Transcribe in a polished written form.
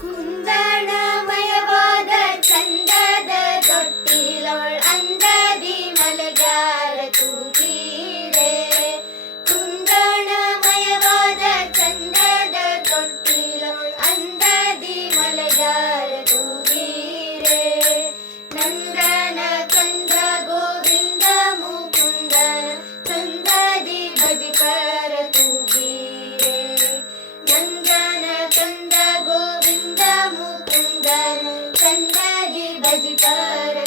ಕುಂದಣಮಯವಾದ ಚಂದದ ತೊಟ್ಟಿಲೊಳ್ ಅಂದದಿ ಮಲಗ್ಯಾರ ತೂಗೀರೆ. ಕುಂದಣಮಯವಾದ ಚಂದದ ತೊಟ್ಟಿಲೊಳ್ ಅಂದದಿ ಮಲಗ್ಯಾರ ತೂಗೀರೆ. ನಂದನ ಕಂದ ಗೋವಿಂದ ಮುಕುಂದನ ಚಂದದಿ ಭಜಿಕರ ತೂಗೀರೆ. ನಂದನ ಕಂದ ಗೋವಿಂದ ಮುಕುಂದನ ಚಂದದಿ ಭಜಿಕರ